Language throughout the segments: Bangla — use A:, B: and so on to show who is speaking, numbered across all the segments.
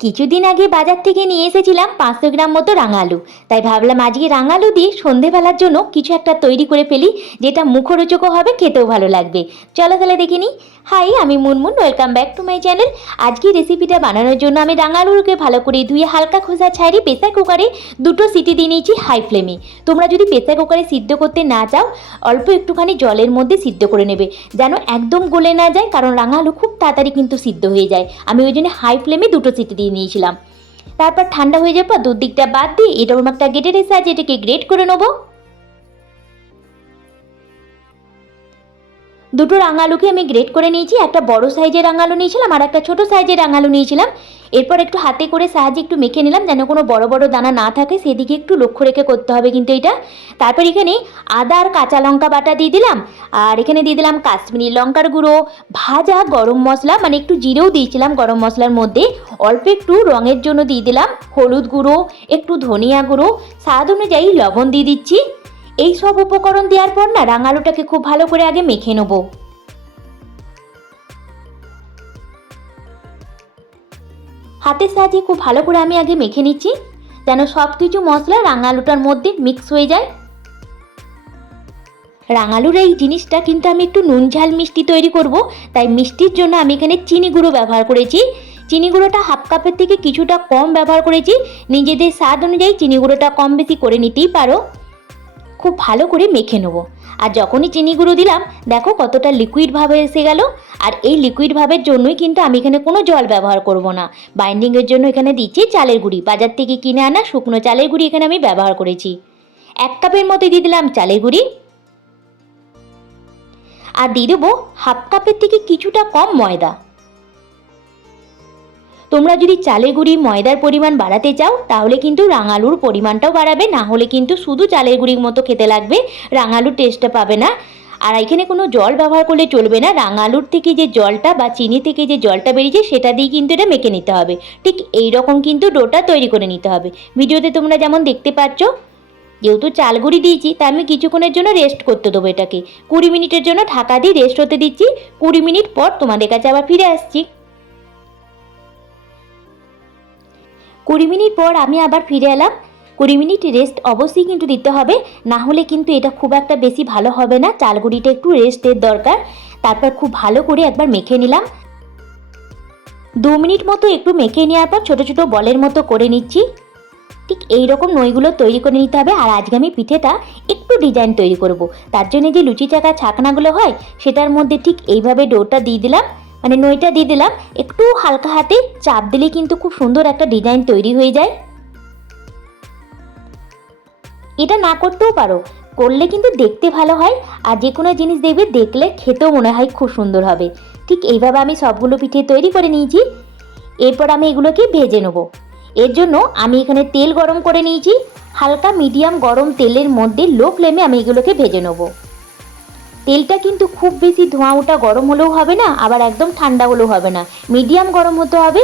A: কিছুদিন আগে বাজার থেকে নিয়ে এসেছিলাম পাঁচশো গ্রাম মতো রাঙালু। তাই ভাবলাম আজকে রাঙালু দিয়ে সন্ধেবেলার জন্য কিছু একটা তৈরি করে ফেলি, যেটা মুখরোচকও হবে, খেতেও ভালো লাগবে। চলো তাহলে দেখে নিই। হাই, আমি Munmun welcome back to my channel আজকে রেসিপিটা বানানোর জন্য আমি রাঙালুকে ভালো করে ধুয়ে হালকা খোসা ছাড়িয়ে প্রেসার কুকারে দুটো সিটি দিয়ে নিয়েছি হাই ফ্লেমে তোমরা যদি প্রেসার কুকারে সিদ্ধ করতে না চাও, অল্প একটুখানি জলের মধ্যে সিদ্ধ করে নেবে, যেন একদম গলে না যায়, কারণ রাঙালু খুব তাড়াতাড়ি কিন্তু সিদ্ধ হয়ে যায়। আমি ওই জন্য হাই ফ্লেমে দুটো সিটি দিয়ে নিয়েছিলাম। তারপর ঠান্ডা হয়ে যাওয়ার পর দুধ দিকটা বাদ দিয়ে এরকম একটা গেটের সাহায্যে এটাকে গ্রেট করে নেব। দুটো রাঙালুকে আমি গ্রেট করে নিয়েছি, একটা বড় সাইজের রাঙালু নিয়েছিলাম আর একটা ছোট সাইজের রাঙালু নিয়েছিলাম। এরপর একটু হাতে করে সাহায্যে একটু মেখে নিলাম যেন কোনো বড় বড় দানা না থাকে, সেদিকে একটু লক্ষ্য রেখে করতে হবে কিন্তু এটা। তারপর এখানে আদা আর কাঁচা লঙ্কা বাটা দিয়ে দিলাম, আর এখানে দিয়ে দিলাম কাশ্মীরি লঙ্কার গুঁড়ো, ভাজা গরম মশলা মানে একটু জিরেও দিয়েছিলাম গরম মশলার মধ্যে, অল্প একটু রঙের জন্য দিয়ে দিলাম হলুদ গুঁড়ো, একটু ধনিয়া গুঁড়ো, স্বাদ অনুযায়ী লবণ দিয়ে দিচ্ছি। এই সব উপকরণ দেওয়ার পর না রাঙালুটাকে খুব ভালো করে আগে মেখে নেব। হাতের সাহায্যে খুব ভালো করে আমি আগে মেখে নিচ্ছি, যেন সব কিছু মশলা রাঙালুটার মধ্যে মিক্স হয়ে যায়। রাঙালুর এই জিনিসটা কিন্তু আমি একটু নুন ঝাল মিষ্টি তৈরি করব, তাই মিষ্টির জন্য আমি এখানে চিনি গুঁড়ো ব্যবহার করেছি। চিনি গুঁড়োটা হাফ কাপের থেকে কিছুটা কম ব্যবহার করেছি, নিজেদের স্বাদ অনুযায়ী চিনি গুঁড়োটা কম বেশি করে নিতেই পারো। খুব ভালো করে মেখে নেব। আর যখনই চিনি গুঁড়ো দিলাম, দেখো কতটা লিকুইড ভাবে এসে গেল। আর এই লিকুইড ভাবের জন্যই কিন্তু আমি এখানে কোনো জল ব্যবহার করব না। বাইন্ডিংয়ের জন্য এখানে দিচ্ছি চালের গুঁড়ি। বাজার থেকে কিনে আনা শুকনো চালের গুঁড়ি এখানে আমি ব্যবহার করেছি। এক কাপের মতো দিয়ে দিলাম চালের গুঁড়ি। আর দিয়ে দেবো হাফ কাপের থেকে কিছুটা কম ময়দা। তোমরা যদি চালের গুঁড়ি ময়দার পরিমাণ বাড়াতে চাও, তাহলে কিন্তু রাঙালুর পরিমাণটাও বাড়াবে, না হলে কিন্তু শুধু চালের গুঁড়ির মতো খেতে লাগবে, রাঙালুর টেস্টটা পাবে না। আর এখানে কোনো জল ব্যবহার করলে চলবে না, রাঙালুর থেকে যে জলটা বা চিনি থেকে যে জলটা বেরিয়েছে, সেটা দিয়ে কিন্তু এটা মেখে নিতে হবে। ঠিক এই রকম কিন্তু ডোটা তৈরি করে নিতে হবে। ভিডিওতে তোমরা যেমন দেখতে পাচ্ছ, যেহেতু চালগুড়ি দিয়েছি, তা আমি কিছুক্ষণের জন্য রেস্ট করতে দেবো এটাকে। কুড়ি মিনিটের জন্য ঢাকা দিয়ে রেস্ট হতে দিচ্ছি। কুড়ি মিনিট পর তোমাদের কাছে আবার ফিরে আসছি। কুড়ি মিনিট পর আমি আবার ফিরে এলাম। কুড়ি মিনিট রেস্ট অবশ্যই কিন্তু দিতে হবে। না হলে কিন্তু এটা খুব একটা বেশি ভালো হবে না। চালগুড়িটা একটু রেস্টের দরকার। তারপর খুব ভালো করে একবার মেখে নিলাম। দু মিনিট মতো একটু মেখে নেওয়ার পর ছোটো ছোটো বলের মতো করে নিচ্ছি। ঠিক এই রকম নইগুলো তৈরি করে নিতে হবে। আর আজকে আমি পিঠেটা একটু ডিজাইন তৈরি করব। তার জন্য যে লুচি চাকা ছাকনাগুলো হয়, সেটার মধ্যে ঠিক এইভাবে ডোটা দিয়ে দিলাম। মানে নইটা দিয়ে দিলাম। একটু হালকা হাতে চাপ দিলে কিন্তু খুব সুন্দর একটা ডিজাইন তৈরি হয়ে যায়। এটা না করতেও পারো, করলে কিন্তু দেখতে ভালো হয় আর যে কোনো জিনিস দেখবে দেখলে খেতেও মনে হয় খুব সুন্দর হবে। ঠিক এইভাবে আমি সবগুলো পিঠে তৈরি করে নিয়েছি। এরপর আমি এগুলোকে ভেজে নেব। এর জন্য আমি এখানে তেল গরম করে নিয়েছি। হালকা মিডিয়াম গরম তেলের মধ্যে লো ফ্লেমে আমি এগুলোকে ভেজে নেব। তেলটা কিন্তু খুব বেশি ধোঁয়া ওটা গরম হলেও হবে না, আবার একদম ঠান্ডা হলেও হবে না। মিডিয়াম গরম হতে হবে।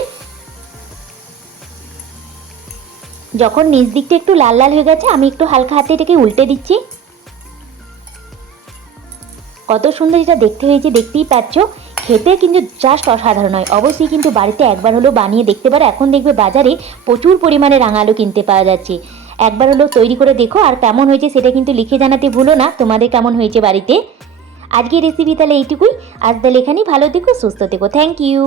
A: যখন নিচ দিকটা একটু লাল লাল হয়ে গেছে, আমি একটু হালকা হাতে এটাকে উল্টে দিচ্ছি। কত সুন্দর এটা দেখতে হয়েছে, দেখতেই পাচ্ছ। খেতে কিন্তু জাস্ট অসাধারণ হয়। অবশ্যই কিন্তু বাড়িতে একবার হলেও বানিয়ে দেখতে পারো। এখন দেখবে বাজারে প্রচুর পরিমাণে রাঙালু কিনতে পাওয়া যাচ্ছে। একবার হলেও তৈরি করে দেখো, আর কেমন হয়েছে সেটা কিন্তু লিখে জানাতে ভুলো না। তোমাদের কেমন হয়েছে বাড়িতে? আজকের রেসিপি তাহলে এইটুকুই। আজ তাহলে এখানেই ভালো থেকো সুস্থ থেকো। Thank you